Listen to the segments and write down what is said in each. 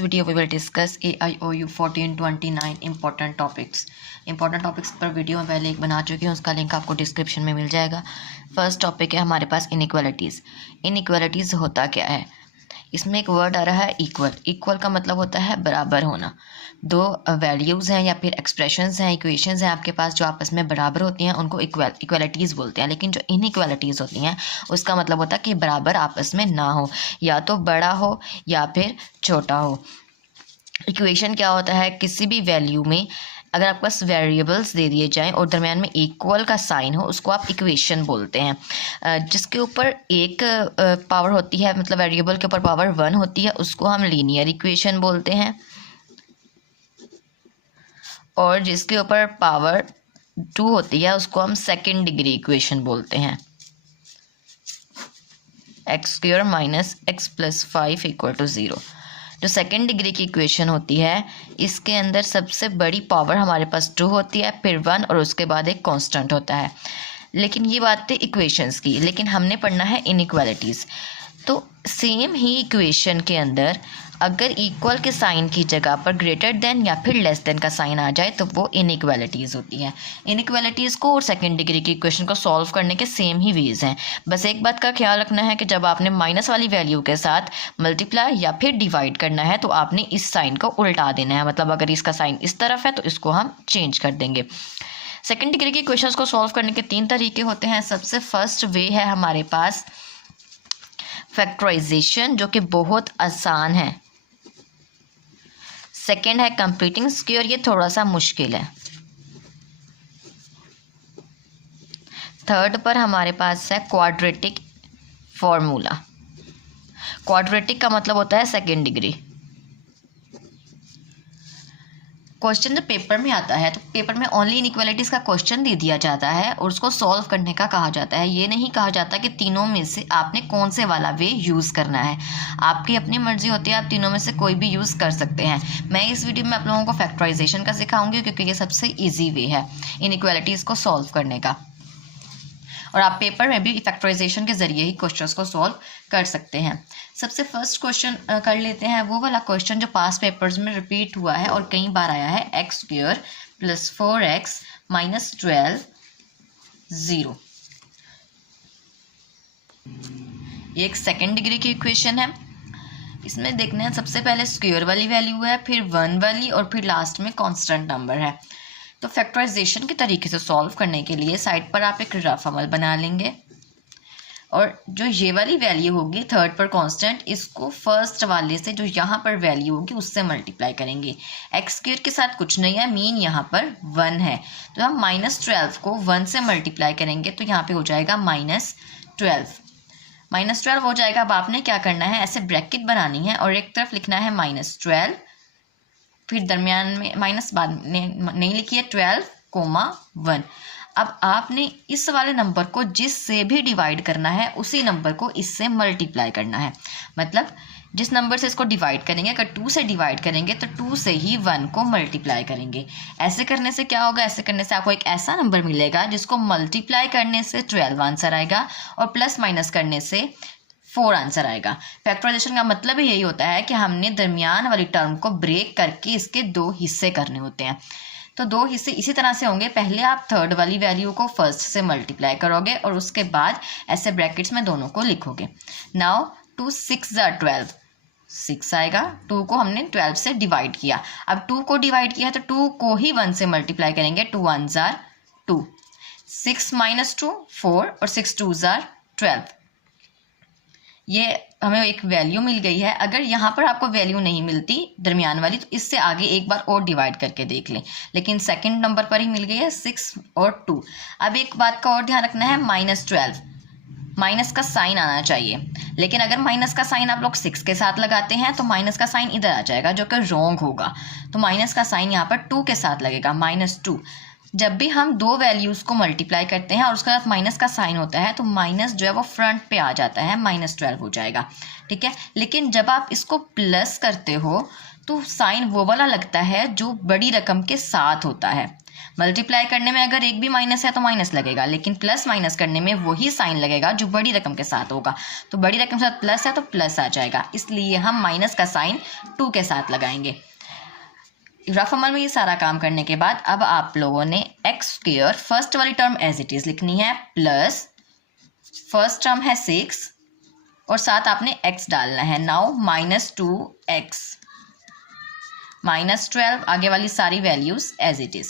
video we will discuss AIOU 1429 important topics. Important topics पर video में पहले एक बना चुकी हूँ, उसका लिंक आपको डिस्क्रिप्शन में मिल जाएगा। फर्स्ट टॉपिक है हमारे पास इनइक्वालिटीज़। इनइक्वालिटीज़ होता क्या है? इसमें एक वर्ड आ रहा है इक्वल। इक्वल का मतलब होता है बराबर होना। दो वैल्यूज़ हैं या फिर एक्सप्रेशंस हैं, इक्वेशंस हैं आपके पास जो आपस में बराबर होती हैं, उनको इक्वालिटीज़ बोलते हैं। लेकिन जो इनइक्वालिटीज़ होती हैं उसका मतलब होता है कि बराबर आपस में ना हो, या तो बड़ा हो या फिर छोटा हो। इक्वेशन क्या होता है? किसी भी वैल्यू में अगर आपके पास वेरिएबल्स दे दिए जाएं और दरम्यान में इक्वल का साइन हो, उसको आप इक्वेशन बोलते हैं। जिसके ऊपर एक पावर होती है, मतलब वेरिएबल के ऊपर पावर 1 होती है, उसको हम लीनियर इक्वेशन बोलते हैं। और जिसके ऊपर पावर 2 होती है उसको हम सेकेंड डिग्री इक्वेशन बोलते हैं। x² minus x plus 5 equal to 0। जो सेकेंड डिग्री की इक्वेशन होती है, इसके अंदर सबसे बड़ी पावर हमारे पास 2 होती है, फिर 1 और उसके बाद एक कांस्टेंट होता है। लेकिन ये बात थी इक्वेशंस की, लेकिन हमने पढ़ना है इनइक्वालिटीज़। तो सेम ही इक्वेशन के अंदर अगर इक्वल के साइन की जगह पर ग्रेटर देन या फिर लेस देन का साइन आ जाए तो वो इनइक्वालिटीज़ होती हैं। इनइक्वालिटीज़ को और सेकंड डिग्री की इक्वेशन को सॉल्व करने के सेम ही वेज हैं। बस एक बात का ख्याल रखना है कि जब आपने माइनस वाली वैल्यू के साथ मल्टीप्लाई या फिर डिवाइड करना है तो आपने इस साइन को उल्टा देना है। मतलब अगर इसका साइन इस तरफ है तो इसको हम चेंज कर देंगे। सेकेंड डिग्री की क्वेश्चंस को सॉल्व करने के 3 तरीके होते हैं। सबसे फर्स्ट वे है हमारे पास फैक्टराइजेशन, जो कि बहुत आसान है। सेकेंड है कंप्लीटिंग स्क्वायर, ये थोड़ा सा मुश्किल है। थर्ड पर हमारे पास है क्वाड्रेटिक फॉर्मूला। क्वाड्रेटिक का मतलब होता है सेकेंड डिग्री। क्वेश्चन जब पेपर में आता है तो पेपर में ओनली इनइक्वालिटीज़ का क्वेश्चन दे दिया जाता है और उसको सॉल्व करने का कहा जाता है। ये नहीं कहा जाता कि तीनों में से आपने कौन से वाला वे यूज़ करना है। आपकी अपनी मर्जी होती है, आप तीनों में से कोई भी यूज़ कर सकते हैं। मैं इस वीडियो में आप लोगों को फैक्टराइजेशन का सिखाऊंगी क्योंकि ये सबसे ईजी वे है इनइक्वालिटीज़ को सॉल्व करने का, और आप पेपर में भी फैक्टराइजेशन के ज़रिए ही क्वेश्चंस को सॉल्व कर सकते हैं। सबसे फर्स्ट क्वेश्चन कर लेते हैं, वो वाला क्वेश्चन जो पास पेपर्स में रिपीट हुआ है और कई बार आया है, x² प्लस 4x माइनस 12 0। ये एक सेकेंड डिग्री की इक्वेशन है। इसमें देखना है सबसे पहले स्क्वायर वाली वैल्यू है, फिर 1 वाली और फिर लास्ट में कांस्टेंट नंबर है। तो फैक्टराइजेशन के तरीके से सॉल्व करने के लिए साइड पर आप एक रफ अमल बना लेंगे और जो ये वाली वैल्यू होगी थर्ड पर कांस्टेंट, इसको फर्स्ट वाले से जो यहाँ पर वैल्यू होगी उससे मल्टीप्लाई करेंगे। x² के साथ कुछ नहीं है, मीन यहाँ पर 1 है, तो हम -12 को 1 से मल्टीप्लाई करेंगे तो यहाँ पे हो जाएगा -12 हो जाएगा। अब आपने क्या करना है, ऐसे ब्रैकेट बनानी है और एक तरफ लिखना है -12, फिर दरमियान में माइनस बाद नहीं लिखिए 12, 1। अब आपने इस वाले नंबर को जिससे भी डिवाइड करना है उसी नंबर को इससे मल्टीप्लाई करना है। मतलब जिस नंबर से इसको डिवाइड करेंगे, अगर 2 से डिवाइड करेंगे तो 2 से ही 1 को मल्टीप्लाई करेंगे। ऐसे करने से क्या होगा, ऐसे करने से आपको एक ऐसा नंबर मिलेगा जिसको मल्टीप्लाई करने से 12 आंसर आएगा और प्लस माइनस करने से 4 आंसर आएगा। फैक्टराइजेशन का मतलब ही यही होता है कि हमने दरमियान वाली टर्म को ब्रेक करके इसके 2 हिस्से करने होते हैं। तो 2 हिस्से इसी तरह से होंगे, पहले आप थर्ड वाली वैल्यू को फर्स्ट से मल्टीप्लाई करोगे और उसके बाद ऐसे ब्रैकेट्स में दोनों को लिखोगे। नाउ 2 6 12, 6 आएगा। 2 को हमने 12 से डिवाइड किया, अब 2 को डिवाइड किया तो 2 को ही 1 से मल्टीप्लाई करेंगे। 2 1 2, 6 - 2 4 और 6 2 12। ये हमें एक वैल्यू मिल गई है। अगर यहाँ पर आपको वैल्यू नहीं मिलती दरमियान वाली तो इससे आगे एक बार और डिवाइड करके देख लें, लेकिन सेकंड नंबर पर ही मिल गई है 6 और 2। अब एक बात का और ध्यान रखना है, -12 माइनस का साइन आना चाहिए, लेकिन अगर माइनस का साइन आप लोग 6 के साथ लगाते हैं तो माइनस का साइन इधर आ जाएगा जो कि रॉन्ग होगा। तो माइनस का साइन यहाँ पर 2 के साथ लगेगा, -2। जब भी हम 2 वैल्यूज़ को मल्टीप्लाई करते हैं और उसके साथ माइनस का साइन होता है तो माइनस जो है वो फ्रंट पे आ जाता है, -12 हो जाएगा, ठीक है। लेकिन जब आप इसको प्लस करते हो तो साइन वो वाला लगता है जो बड़ी रकम के साथ होता है। मल्टीप्लाई करने में अगर एक भी माइनस है तो माइनस लगेगा, लेकिन प्लस माइनस करने में वही साइन लगेगा जो बड़ी रकम के साथ होगा। तो बड़ी रकम के साथ प्लस है तो प्लस आ जाएगा, इसलिए हम माइनस का साइन 2 के साथ लगाएंगे। रफ अमल में ये सारा काम करने के बाद अब आप लोगों ने एक्स स्क्वायर फर्स्ट वाली टर्म एज इट इज लिखनी है, प्लस फर्स्ट टर्म है 6 और साथ आपने x डालना है। नाउ -2x -12, आगे वाली सारी वैल्यूज एज इट इज।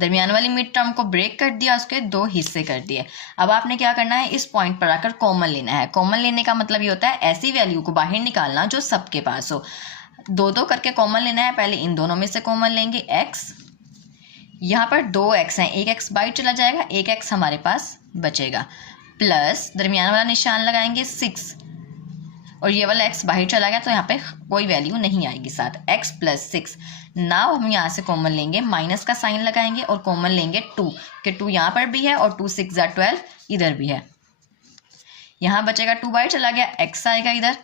दरमियान वाली मिड टर्म को ब्रेक कर दिया, उसके 2 हिस्से कर दिए। अब आपने क्या करना है, इस पॉइंट पर आकर कॉमन लेना है। कॉमन लेने का मतलब ये होता है ऐसी वैल्यू को बाहर निकालना जो सबके पास हो। 2 करके कॉमन लेना है। पहले इन दोनों में से कॉमन लेंगे x, यहाँ पर 2x हैं, एक x बाहर चला जाएगा, एक x हमारे पास बचेगा, प्लस दरमियान वाला निशान लगाएंगे 6 और ये वाला x बाहर चला गया तो यहाँ पे कोई वैल्यू नहीं आएगी साथ, x + 6। नाउ हम यहाँ से कॉमन लेंगे, माइनस का साइन लगाएंगे और कॉमन लेंगे 2 कि 2 यहाँ पर भी है और 2 6 12 इधर भी है। यहाँ बचेगा 2 बाहर चला गया, x आएगा इधर।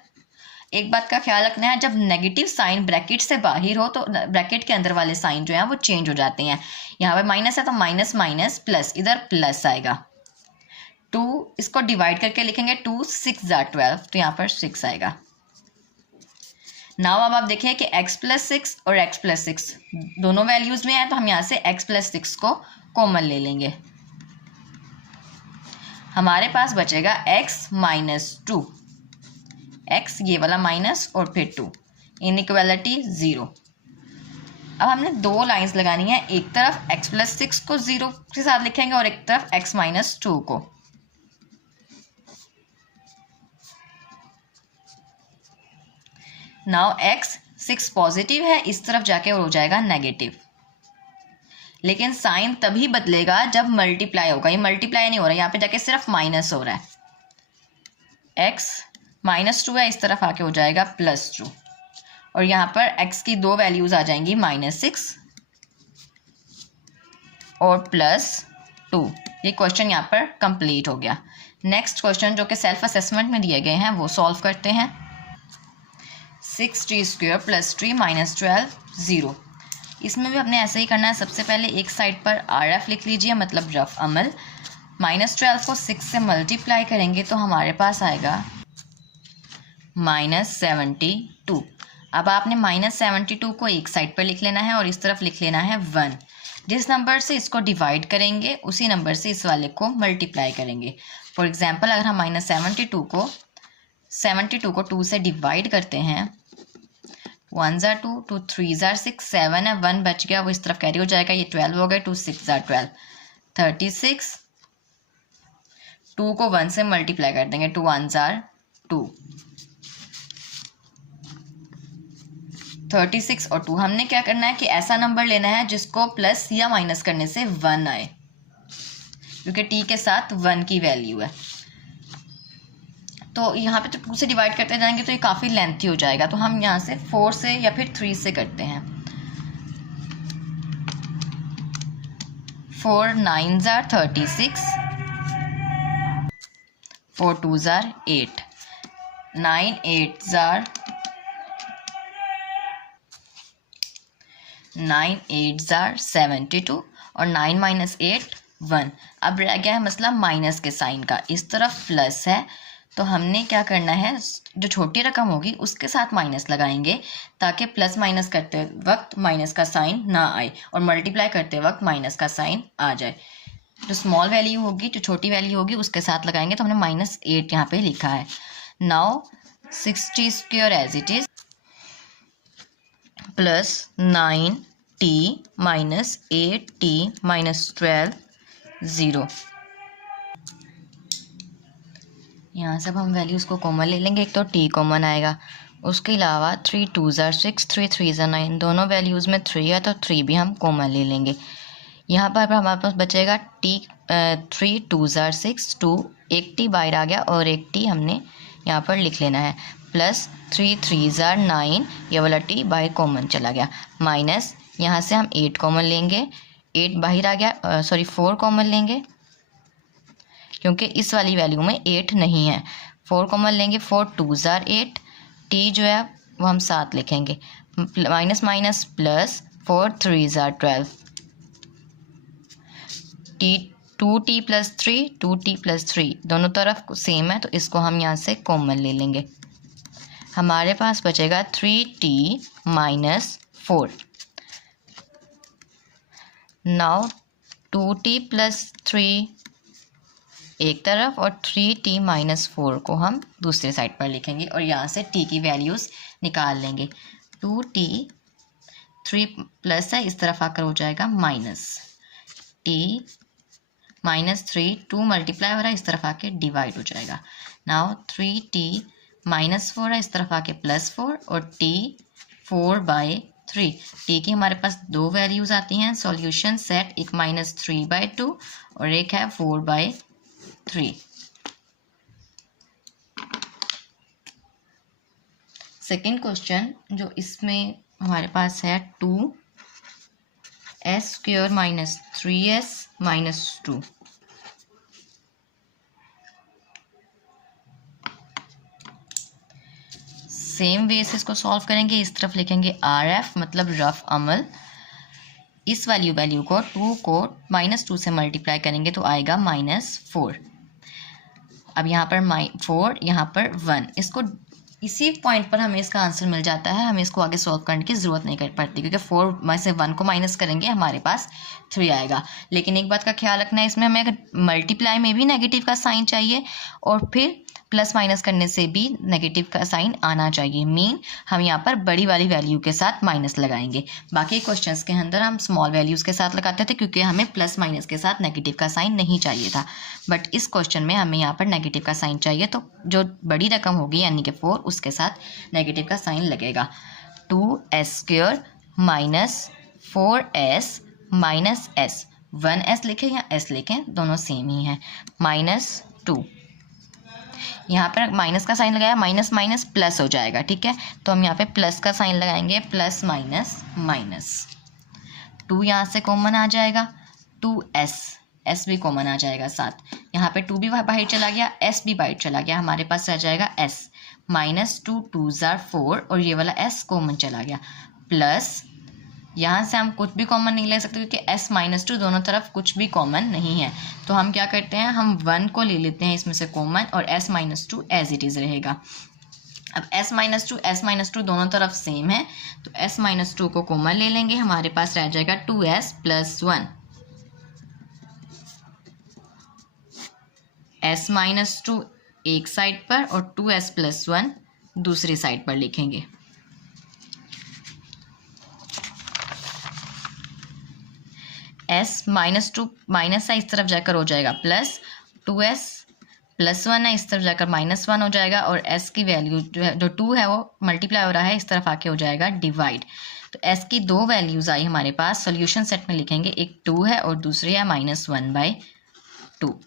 एक बात का ख्याल रखना है, जब नेगेटिव साइन ब्रैकेट से बाहर हो तो ब्रैकेट के अंदर वाले साइन जो है वो चेंज हो जाते हैं। यहाँ पर माइनस है तो माइनस माइनस प्लस, इधर प्लस आएगा। 2 इसको डिवाइड करके लिखेंगे, 2 6 12 तो यहाँ पर 6 आएगा। नाउ अब आप देखिए कि x + 6 और x + 6 दोनों वैल्यूज में है, तो हम यहाँ से x + 6 को कॉमन ले लेंगे। हमारे पास बचेगा x - 2, x ये वाला माइनस और फिर 2, इनइक्वालिटी 0। अब हमने 2 लाइंस लगानी है, एक तरफ x + 6 को 0 के साथ लिखेंगे और एक तरफ x - 2 को। नाउ x 6 पॉजिटिव है, इस तरफ जाके और हो जाएगा नेगेटिव, लेकिन साइन तभी बदलेगा जब मल्टीप्लाई होगा। ये मल्टीप्लाई नहीं हो रहा है, यहाँ पे जाके सिर्फ माइनस हो रहा है। x -2 है, इस तरफ आके हो जाएगा +2 और यहाँ पर x की 2 वैल्यूज आ जाएंगी, -6 और +2। ये क्वेश्चन यहाँ पर कंप्लीट हो गया। नेक्स्ट क्वेश्चन जो कि सेल्फ असेसमेंट में दिए गए हैं वो सॉल्व करते हैं। 6t² + 3 - 12 0। इसमें भी अपने ऐसे ही करना है। सबसे पहले एक साइड पर RF लिख लीजिए, मतलब रफ अमल। -12 को 6 से मल्टीप्लाई करेंगे तो हमारे पास आएगा -72। अब आपने -72 को एक साइड पर लिख लेना है और इस तरफ लिख लेना है 1। जिस नंबर से इसको डिवाइड करेंगे उसी नंबर से इस वाले को मल्टीप्लाई करेंगे। फॉर एग्जाम्पल अगर हम -72 को 2 से डिवाइड करते हैं, 1 * 2, 2 3 * 6, 7 है, 1 बच गया, वो इस तरफ कैरी हो जाएगा, ये 12 हो गए, 2 6 12 36। 2 को 1 से मल्टीप्लाई कर देंगे, 2 1 * 2, 36 और 2। हमने क्या करना है कि ऐसा नंबर लेना है जिसको प्लस या माइनस करने से 1 आए, क्योंकि t के साथ 1 की वैल्यू है। तो यहाँ पे तो 2 से डिवाइड करते जाएंगे तो ये काफ़ी लेंथी हो जाएगा, तो हम यहाँ से 4 से या फिर 3 से करते हैं। 4 9 * 36, 4 2 * 8, 9 8 * 72 और 9 - 8 1। अब रह गया है मसला माइनस के साइन का, इस तरफ प्लस है तो हमने क्या करना है, जो छोटी रकम होगी उसके साथ माइनस लगाएंगे ताकि प्लस माइनस करते वक्त माइनस का साइन ना आए और मल्टीप्लाई करते वक्त माइनस का साइन आ जाए। जो स्मॉल वैल्यू होगी, जो छोटी वैल्यू होगी उसके साथ लगाएंगे, तो हमने -8 यहाँ पे लिखा है। Now 6t² as it is plus 9t - 8t - 12 0। यहाँ से अब हम वैल्यूज़ को कॉमन ले लेंगे। एक तो t कॉमन आएगा, उसके अलावा 3 2 * 6, 3 3 * 9, दोनों वैल्यूज़ में 3 है तो 3 भी हम कॉमन ले लेंगे। यहाँ पर हमारे पास बचेगा 3 2 * 6, 2, एक t बाहर आ गया और एक t हमने यहाँ पर लिख लेना है, प्लस 3 3 * 9, ये वाला t बाहर कॉमन चला गया, माइनस यहाँ से हम 8 कॉमन लेंगे, 8 बाहर आ गया, 4 कॉमन लेंगे क्योंकि इस वाली वैल्यू में 8 नहीं है। 4 कॉमन लेंगे, 4 2 * 8, t जो है वो हम 7 लिखेंगे, माइनस माइनस प्लस, 4 3 * 12, 2t+3 दोनों तरफ सेम है, तो इसको हम यहाँ से कॉमन ले लेंगे। हमारे पास बचेगा 3t - 4। नाउ 2t+3 एक तरफ और 3t - 4 को हम दूसरे साइड पर लिखेंगे और यहाँ से t की वैल्यूज़ निकाल लेंगे। 2t 3 प्लस है, इस तरफ आकर हो जाएगा माइनस t -3 2 मल्टीप्लाई हो रहा है, इस तरफ आके डिवाइड हो जाएगा। नाउ 3t -4 है, इस तरफ आके +4 और t 4/3। t की हमारे पास दो वैल्यूज़ आती हैं सॉल्यूशन सेट, एक -3/2 और एक है 4/3। सेकेंड क्वेश्चन जो इसमें हमारे पास है 2s² - 3s - 2। सेम वे से इसको सॉल्व करेंगे। इस तरफ लिखेंगे RF मतलब रफ अमल। इस वैल्यू को 2 को -2 से मल्टीप्लाई करेंगे तो आएगा -4। अब यहाँ पर 4, यहाँ पर 1। इसको इसी पॉइंट पर हमें इसका आंसर मिल जाता है, हमें इसको आगे सॉल्व करने की ज़रूरत नहीं कर पड़ती, क्योंकि 4 में से 1 को माइनस करेंगे हमारे पास 3 आएगा। लेकिन एक बात का ख्याल रखना है, इसमें हमें अगर मल्टीप्लाई में भी नेगेटिव का साइन चाहिए और फिर प्लस माइनस करने से भी नेगेटिव का साइन आना चाहिए। मीन हम यहाँ पर बड़ी वाली वैल्यू के साथ माइनस लगाएंगे। बाकी क्वेश्चंस के अंदर हम स्मॉल वैल्यूज़ के साथ लगाते थे, क्योंकि हमें प्लस माइनस के साथ नेगेटिव का साइन नहीं चाहिए था। बट इस क्वेश्चन में हमें यहाँ पर नेगेटिव का साइन चाहिए, तो जो बड़ी रकम होगी यानी कि 4, उसके साथ नेगेटिव का साइन लगेगा। 2s² - 4s - s। 1s लिखें या s लिखें, दोनों सेम ही हैं। -2, यहाँ पर माइनस का साइन लगाया, माइनस माइनस प्लस हो जाएगा, ठीक है। तो हम यहाँ पे प्लस का साइन लगाएंगे, प्लस माइनस माइनस। 2 यहाँ से कॉमन आ जाएगा, 2s, s भी कॉमन आ जाएगा साथ। यहाँ पे 2 भी बाहर चला गया, s भी बाहर चला गया, हमारे पास रह जाएगा s। -2 2s are 4 और ये वाला s कॉमन चला गया, प्लस यहाँ से हम कुछ भी कॉमन नहीं ले सकते, क्योंकि s - 2 दोनों तरफ कुछ भी कॉमन नहीं है। तो हम क्या करते हैं, हम 1 को ले लेते हैं इसमें से कॉमन, और s - 2 एज इट इज़ रहेगा। अब s - 2 दोनों तरफ सेम है, तो s - 2 को कॉमन ले लेंगे, हमारे पास रह जाएगा 2s + 1। s - 2 एक साइड पर और 2s + 1 दूसरी साइड पर लिखेंगे। s -2 माइनस है, इस तरफ जाकर हो जाएगा प्लस, 2s + 1 है, इस तरफ जाकर -1 हो जाएगा, और s की वैल्यू जो 2 है वो मल्टीप्लाई हो रहा है, इस तरफ आके हो जाएगा डिवाइड। तो s की दो वैल्यूज़ आई हमारे पास, सॉल्यूशन सेट में लिखेंगे, एक 2 है और दूसरी है -1/2।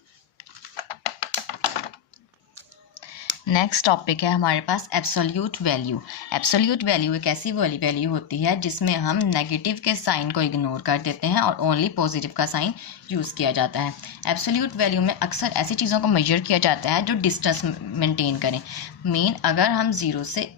नेक्स्ट टॉपिक है हमारे पास एब्सोल्यूट वैल्यू। एब्सोल्यूट वैल्यू एक ऐसी वाली वैल्यू होती है जिसमें हम नेगेटिव के साइन को इग्नोर कर देते हैं और ओनली पॉजिटिव का साइन यूज़ किया जाता है। एब्सोल्यूट वैल्यू में अक्सर ऐसी चीज़ों को मेजर किया जाता है जो डिस्टेंस मेंटेन करें। मीन अगर हम 0 से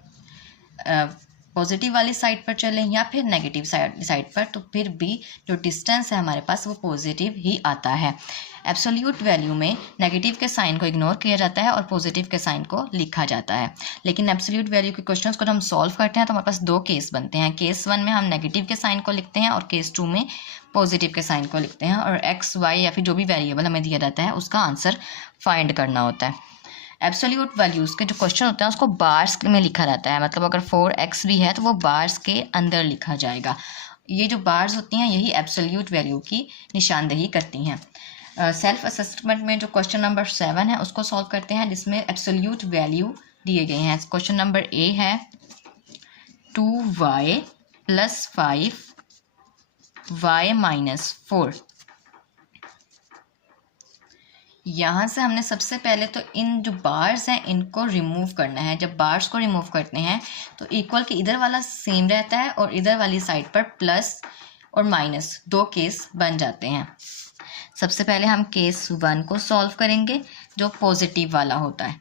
पॉजिटिव वाली साइड पर चलें या फिर नेगेटिव साइड पर, तो फिर भी जो डिस्टेंस है हमारे पास वो पॉजिटिव ही आता है। एब्सोल्यूट वैल्यू में नेगेटिव के साइन को इग्नोर किया जाता है और पॉजिटिव के साइन को लिखा जाता है। लेकिन एब्सोल्यूट वैल्यू के क्वेश्चंस को जब हम सॉल्व करते हैं तो हमारे पास दो केस बनते हैं। केस 1 में हम नेगेटिव के साइन को लिखते हैं और केस 2 में पॉजिटिव के साइन को लिखते हैं, और x, y या फिर जो भी वेरिएबल हमें दिया जाता है उसका आंसर फाइंड करना होता है। एब्सोल्यूट वैल्यूज़ के जो क्वेश्चन होते हैं उसको बार्स में लिखा जाता है, मतलब अगर 4x भी है तो वो बार्स के अंदर लिखा जाएगा। ये जो बार्स होती हैं यही एब्सोल्यूट वैल्यू की निशानदेही करती हैं। सेल्फ असेसमेंट में जो क्वेश्चन नंबर 7 है उसको सॉल्व करते हैं, जिसमें एब्सोल्यूट वैल्यू दिए गए हैं। क्वेश्चन नंबर ए है 2y + 5 y - 4। यहाँ से हमने सबसे पहले तो इन जो बार्स हैं इनको रिमूव करना है। जब बार्स को रिमूव करते हैं तो इक्वल के इधर वाला सेम रहता है और इधर वाली साइड पर प्लस और माइनस दो केस बन जाते हैं। सबसे पहले हम केस 1 को सॉल्व करेंगे जो पॉजिटिव वाला होता है।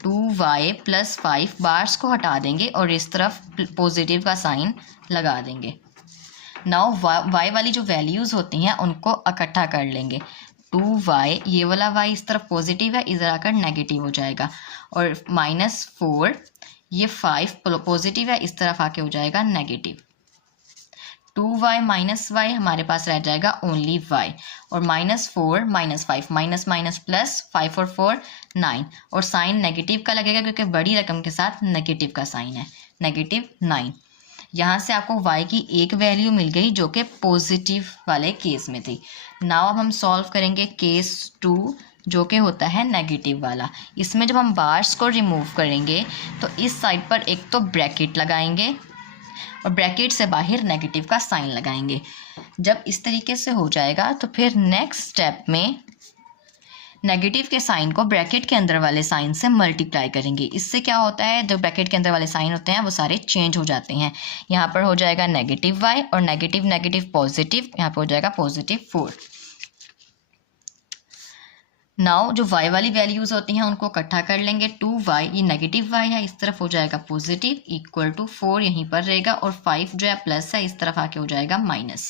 2y + 5 बार्स को हटा देंगे और इस तरफ पॉजिटिव का साइन लगा देंगे। नाउ वाई वाली जो वैल्यूज़ होती हैं उनको इकट्ठा कर लेंगे। 2y, ये वाला y इस तरफ पॉजिटिव है, इधर आकर नेगेटिव हो जाएगा। और -4, ये 5 पॉजिटिव है, इस तरफ आके हो जाएगा नेगेटिव। 2y माइनस y हमारे पास रह जाएगा ओनली y। और -4 -5 माइनस माइनस प्लस, 5 और 4 9। और साइन नेगेटिव का लगेगा क्योंकि बड़ी रकम के साथ नेगेटिव का साइन है, -9। यहाँ से आपको y की एक वैल्यू मिल गई जो कि पॉजिटिव वाले केस में थी। नाउ अब हम सॉल्व करेंगे केस 2 जो कि होता है नेगेटिव वाला। इसमें जब हम बार्स को रिमूव करेंगे तो इस साइड पर एक तो ब्रैकेट लगाएंगे और ब्रैकेट से बाहर नेगेटिव का साइन लगाएंगे। जब इस तरीके से हो जाएगा तो फिर नेक्स्ट स्टेप में नेगेटिव के साइन को ब्रैकेट के अंदर वाले साइन से मल्टीप्लाई करेंगे। इससे क्या होता है, जो ब्रैकेट के अंदर वाले साइन होते हैं वो सारे चेंज हो जाते हैं। यहाँ पर हो जाएगा -y और नेगेटिव नेगेटिव पॉजिटिव, यहाँ पर हो जाएगा +4। नाउ जो y वाली वैल्यूज़ होती हैं उनको इकट्ठा कर लेंगे। 2y, ये नेगेटिव y है, इस तरफ हो जाएगा पॉजिटिव, इक्वल टू 4 यहीं पर रहेगा और 5 जो है प्लस है, इस तरफ आके हो जाएगा माइनस।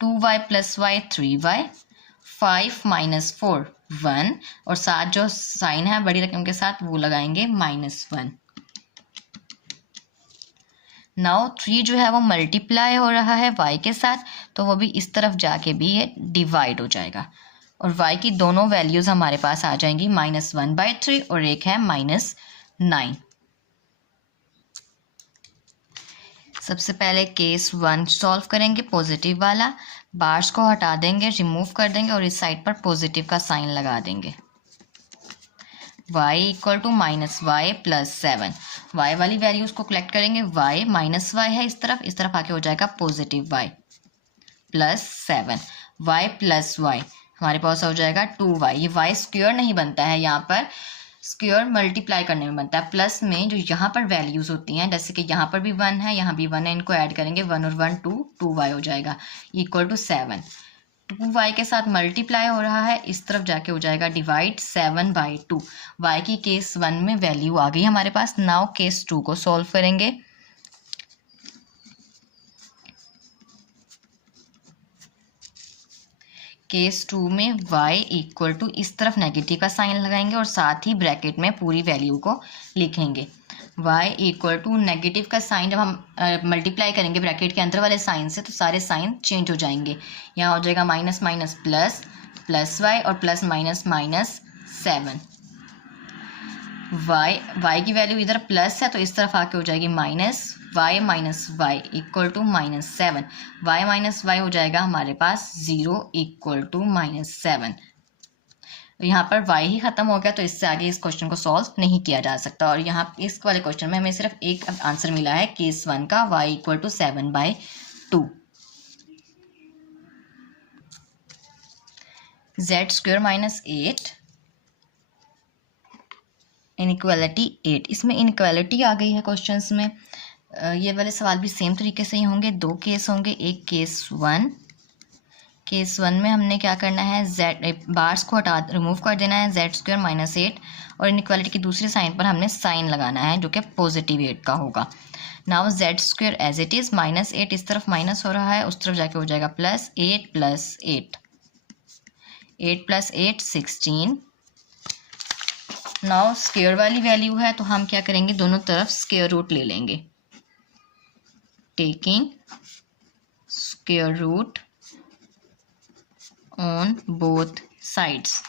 2y + y 3y, 5 - 4 1 और साथ जो साइन है बड़ी रकम के साथ वो लगाएंगे -1। नाउ 3 जो है वो मल्टीप्लाई हो रहा है y के साथ, तो वो भी इस तरफ जाके भी ये डिवाइड हो जाएगा और y की दोनों वैल्यूज़ हमारे पास आ जाएंगी -1/3 और एक है -9। सबसे पहले केस 1 सॉल्व करेंगे, पॉजिटिव वाला। बार्स को हटा देंगे, रिमूव कर देंगे और इस साइड पर पॉजिटिव का साइन लगा देंगे। y = -y + 7। y वाली वैल्यूज़ को कलेक्ट करेंगे। y -y है इस तरफ आके हो जाएगा पॉजिटिव y + 7। y + y हमारे पास हो जाएगा 2y। ये y स्क्वायर नहीं बनता है, यहाँ पर स्क्वायर मल्टीप्लाई करने में बनता है। प्लस में जो यहाँ पर वैल्यूज़ होती हैं, जैसे कि यहाँ पर भी 1 है, यहाँ भी 1 है, इनको ऐड करेंगे 1 और 1 2y हो जाएगा = 7। 2y के साथ मल्टीप्लाई हो रहा है, इस तरफ जाके हो जाएगा डिवाइड 7/2। y की केस 1 में वैल्यू आ गई हमारे पास। नाउ केस 2 को सॉल्व करेंगे। केस 2 में y = इस तरफ नेगेटिव का साइन लगाएंगे और साथ ही ब्रैकेट में पूरी वैल्यू को लिखेंगे। y = नेगेटिव का साइन जब हम मल्टीप्लाई करेंगे ब्रैकेट के अंदर वाले साइन से तो सारे साइन चेंज हो जाएंगे। यहाँ हो जाएगा माइनस माइनस प्लस, +y और प्लस माइनस -7। y की वैल्यू इधर प्लस है तो इस तरफ आके हो जाएगी minus, y - y = -7। y - y हो जाएगा हमारे पास 0 = -7। यहाँ पर y ही ख़त्म हो गया तो इससे आगे इस क्वेश्चन को सॉल्व नहीं किया जा सकता। और यहाँ इस वाले क्वेश्चन में हमें सिर्फ एक आंसर मिला है केस 1 का, y = 7/2। z² - 8 inequality 8। इसमें इनइक्वालिटी आ गई है क्वेश्चंस में। ये वाले सवाल भी सेम तरीके से ही होंगे। 2 केस होंगे, एक केस 1। केस 1 में हमने क्या करना है, बार्स को रिमूव कर देना है, z² - 8 और इनइक्वालिटी की दूसरी साइन पर हमने साइन लगाना है जो कि +8 का होगा। Now z² as it is, -8 इस तरफ माइनस हो रहा है, उस तरफ जाके हो जाएगा +8 + 8, 8 + 8 16। नाउ स्क्वायर वाली वैल्यू है तो हम क्या करेंगे, दोनों तरफ स्क्वायर रूट ले लेंगे। Taking square root on both sides,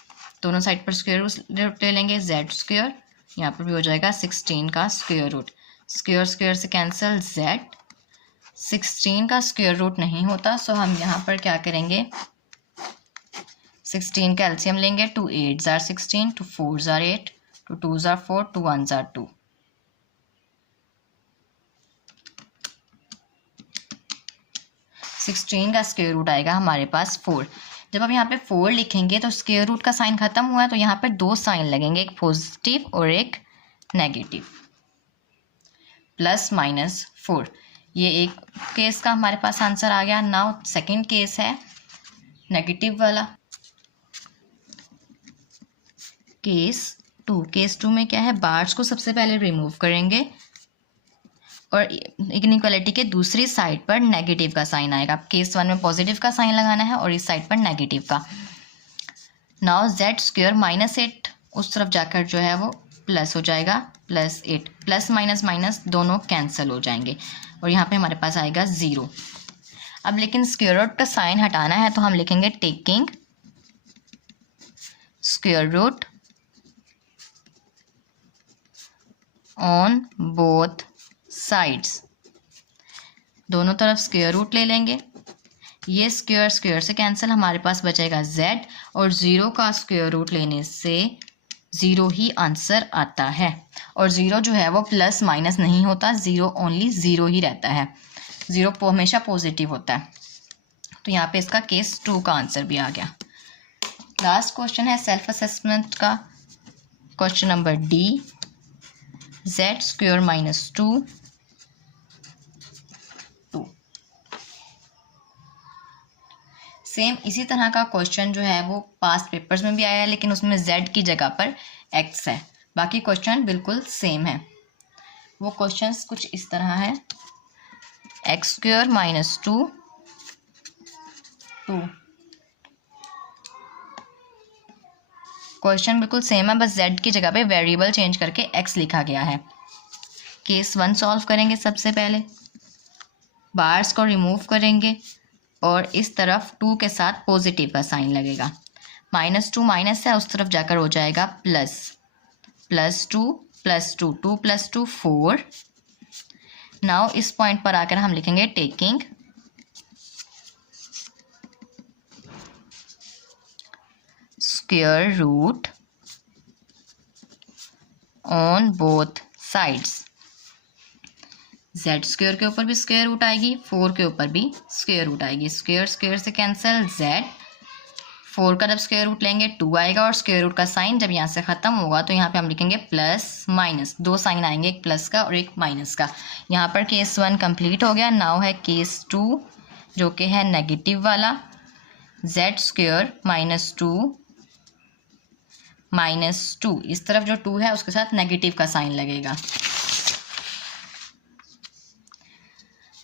दोनों साइड पर स्क्वायर रूट ले लेंगे। z², यहाँ पर भी हो जाएगा 16 का स्क्वायर रूट, स्क्वायर स्क्वायर से कैंसिल, z 16 का स्क्वायर रूट नहीं होता, सो हम यहाँ पर क्या करेंगे, 16 का एलसीएम लेंगे। 2 8s are 16, 2 4s are 8, 2 2s are 4, 2 1s are 2। 16 का स्क्वायर रूट आएगा हमारे पास 4। जब हम यहाँ पे 4 लिखेंगे तो स्क्वायर रूट का साइन खत्म हुआ है तो यहाँ पर 2 साइन लगेंगे, एक पॉजिटिव और एक नेगेटिव, +-4। ये एक केस का हमारे पास आंसर आ गया। नाउ सेकंड केस है नेगेटिव वाला, केस 2। केस 2 में क्या है, बार्स को सबसे पहले रिमूव करेंगे और इनइक्वालिटी के दूसरी साइड पर नेगेटिव का साइन आएगा। केस 1 में पॉजिटिव का साइन लगाना है और इस साइड पर नेगेटिव का। नाउ जेड स्क्वायर -8 उस तरफ जाकर जो है वो प्लस हो जाएगा, +8, प्लस माइनस माइनस दोनों कैंसिल हो जाएंगे और यहाँ पे हमारे पास आएगा 0। अब लेकिन स्क्वायर रूट का साइन हटाना है तो हम लिखेंगे taking square root on both sides. दोनों तरफ स्क्वायर रूट ले लेंगे, ये स्क्वायर स्क्वायर से कैंसिल, हमारे पास बचेगा z और 0 का स्क्वायर रूट लेने से 0 ही आंसर आता है। और 0 जो है वो प्लस माइनस नहीं होता, 0 ओनली 0 ही रहता है, 0 हमेशा पॉजिटिव होता है। तो यहाँ पे इसका केस 2 का आंसर भी आ गया। लास्ट क्वेश्चन है सेल्फ असेसमेंट का, question number D, z square -2 same इसी तरह का क्वेश्चन जो है वो पास्ट पेपर्स में भी आया है, लेकिन उसमें z की जगह पर x है। बाकी क्वेश्चन बिल्कुल सेम है। वो क्वेश्चंस कुछ इस तरह है, x स्क्वायर -2 क्वेश्चन बिल्कुल सेम है, बस z की जगह पे वेरिएबल चेंज करके x लिखा गया है। केस 1 सॉल्व करेंगे। सबसे पहले बार्स को रिमूव करेंगे और इस तरफ 2 के साथ पॉजिटिव का साइन लगेगा। -2 माइनस है, उस तरफ जाकर हो जाएगा प्लस, +2 +2 2 + 2 4। नाउ इस पॉइंट पर आकर हम लिखेंगे taking square root on both sides. z square के ऊपर भी स्क्वायर रूट आएगी, 4 के ऊपर भी स्क्वायर रूट आएगी, स्क्वायर स्क्वायर से कैंसिल, z 4 का जब स्क्वायर रूट लेंगे 2 आएगा और स्क्वायर रूट का साइन जब यहाँ से ख़त्म होगा तो यहाँ पे हम लिखेंगे प्लस माइनस, 2 साइन आएंगे, एक प्लस का और एक माइनस का। यहाँ पर केस 1 कंप्लीट हो गया। नाउ है केस 2 जो कि है नेगेटिव वाला, z स्क्वायर -2 इस तरफ जो 2 है उसके साथ नेगेटिव का साइन लगेगा।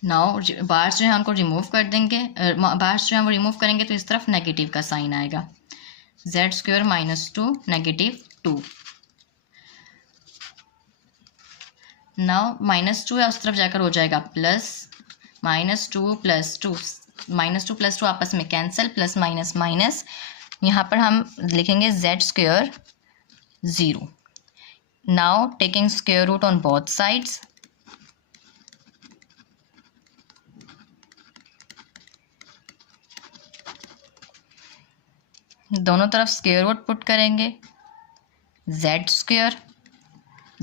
नाउ बार्स जो है उनको रिमूव कर देंगे, बार्स जो है वो रिमूव करेंगे तो इस तरफ नेगेटिव का साइन आएगा, z स्क्वायर -2 -2। नाउ -2 है, उस तरफ जाकर हो जाएगा प्लस, -2 + 2 -2 + 2 आपस में कैंसिल, प्लस माइनस माइनस, यहाँ पर हम लिखेंगे z square 0। Now taking square root on both sides, दोनों तरफ स्क्वायर रूट पुट करेंगे, z स्क्वायर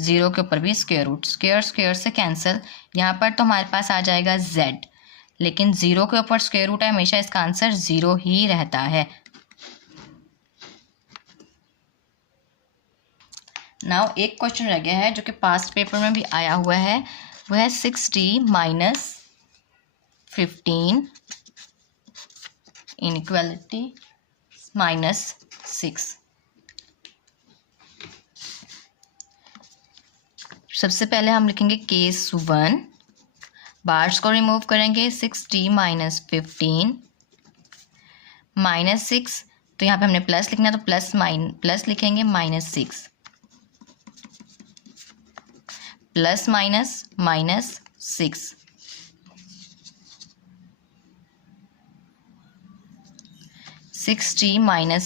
0 के ऊपर भी स्क्वायर रूट, स्क्वायर स्क्वायर से कैंसिल, यहाँ पर तो हमारे पास आ जाएगा z, लेकिन 0 के ऊपर स्क्वायर रूट है, हमेशा इसका आंसर 0 ही रहता है। नाउ एक क्वेश्चन रह गया है जो कि पास्ट पेपर में भी आया हुआ है, वो है 6t - 15 इनइक्वालिटी -6। सबसे पहले हम लिखेंगे केस 1, बार्स को रिमूव करेंगे, 6t - 15 -6, तो यहाँ पे हमने प्लस लिखना है तो प्लस लिखेंगे, -6 प्लस माइनस -6, 6t -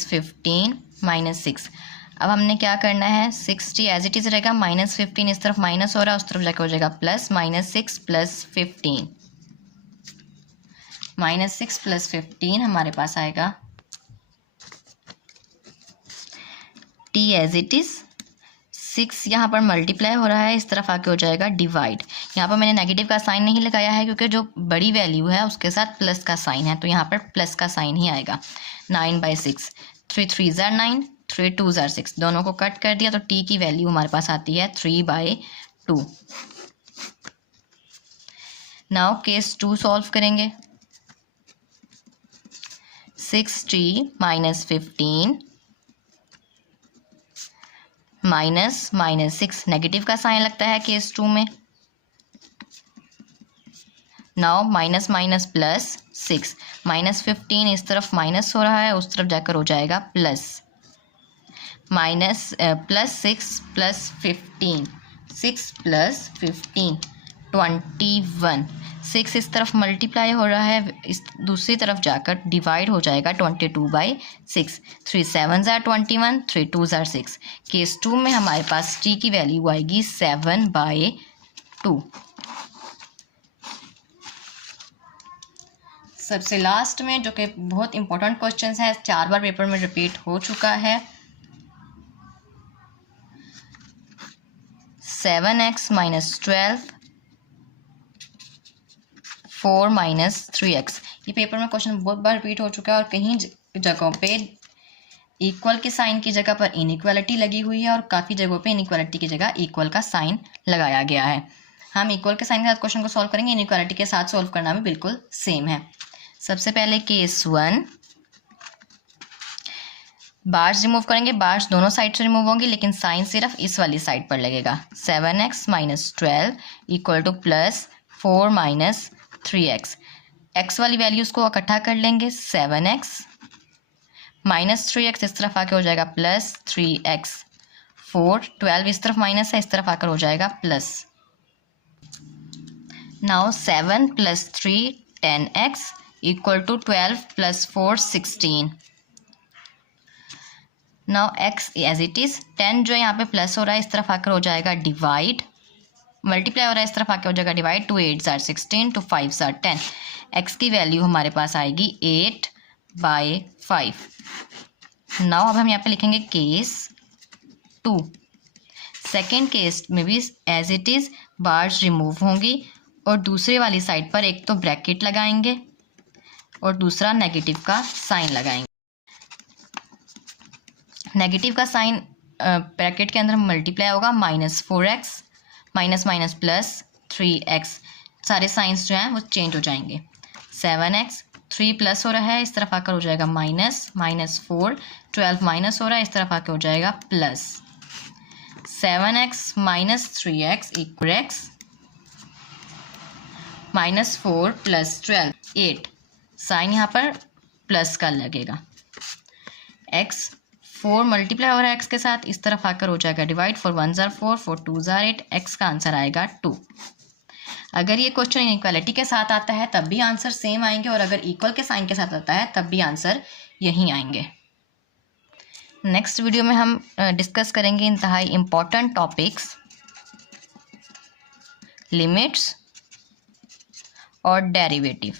15 -6। अब हमने क्या करना है, 6t एज इट इज़ रहेगा, -15 इस तरफ माइनस हो रहा है, उस तरफ जाकर हो जाएगा प्लस, -6 + 15, -6 + 15 हमारे पास आएगा t एज इट इज़ 6, यहाँ पर मल्टीप्लाई हो रहा है, इस तरफ आके हो जाएगा डिवाइड। यहाँ पर मैंने नेगेटिव का साइन नहीं लगाया है क्योंकि जो बड़ी वैल्यू है उसके साथ प्लस का साइन है, तो यहाँ पर प्लस का साइन ही आएगा। 9/6, 3 3 = 9, 3 2 = 6, दोनों को कट कर दिया तो t की वैल्यू हमारे पास आती है 3/2। नाउ केस 2 सॉल्व करेंगे, 6t - 15 -6, नेगेटिव का साइन लगता है केस 2 में, नाउ माइनस माइनस प्लस 6, -15 इस तरफ माइनस हो रहा है, उस तरफ जाकर हो जाएगा प्लस, +6 + 15, 6 + 15 21, 6 इस तरफ मल्टीप्लाई हो रहा है, इस दूसरी तरफ जाकर डिवाइड हो जाएगा 22/6, 3 7 ज़ार 21, 3 2 ज़ार 6। केस 2 में हमारे पास t की वैल्यू आएगी 7/2। सबसे लास्ट में जो कि बहुत इंपॉर्टेंट क्वेश्चन है, 4 बार पेपर में रिपीट हो चुका है, 7x - 12 4 - 3x। ये पेपर में क्वेश्चन बहुत बार रिपीट हो चुका है और कहीं जगहों पे इक्वल के साइन की जगह पर इनइक्वालिटी लगी हुई है और काफ़ी जगहों पे इनइक्वालिटी की जगह इक्वल का साइन लगाया गया है। हम इक्वल के साइन के साथ क्वेश्चन को सॉल्व करेंगे, इनइक्वालिटी के साथ सॉल्व करना भी बिल्कुल सेम है। सबसे पहले केस 1, बार्स रिमूव करेंगे, बार्स दोनों साइड से रिमूव होंगी लेकिन साइन सिर्फ इस वाली साइड पर लगेगा। 7x - 12 = +4 - 3x। x वाली वैल्यूज को इकट्ठा कर लेंगे, 7x - 3x इस तरफ आके हो जाएगा +3x, 4 12 इस तरफ माइनस है, इस तरफ आकर हो जाएगा plus. Now 7 + 3 10x = 12 + 4 16। Now x as it is, 10 जो यहाँ पे प्लस हो रहा है इस तरफ आकर हो जाएगा डिवाइड, मल्टीप्लाई हो रहा है इस तरफ आकर हो जाएगा डिवाइड, 2 8 ज़ार 16, 2 5 ज़ार 10। x की वैल्यू हमारे पास आएगी 8/5। नाउ अब हम यहाँ पे लिखेंगे केस 2। सेकेंड केस में भी as it is bars remove होंगी और दूसरे वाली साइड पर एक तो ब्रैकेट लगाएंगे और दूसरा नेगेटिव का साइन लगाएंगे। नेगेटिव का साइन ब्रैकेट के अंदर मल्टीप्लाई होगा, -4x माइनस माइनस +3x, सारे साइंस जो हैं वो चेंज हो जाएंगे। 7x 3 प्लस हो रहा है, इस तरफ आकर हो जाएगा -4, 12 माइनस हो रहा है, इस तरफ आकर हो जाएगा plus. 7x - 3x = x -4 + 12 8, sign यहाँ पर प्लस का लगेगा। x 4 मल्टीप्लाई हो रहा है x के साथ, इस तरफ आकर हो जाएगा डिवाइड, 4 1 ज़ार 4, 4 2 ज़ार 8, x का आंसर आएगा 2। अगर ये क्वेश्चन इनइक्वालिटी के साथ आता है तब भी आंसर सेम आएंगे और अगर इक्वल के साइन के साथ आता है तब भी आंसर यही आएंगे। नेक्स्ट वीडियो में हम डिस्कस करेंगे इंतहाई इम्पॉर्टेंट टॉपिक्स, लिमिट्स और डेरिवेटिव।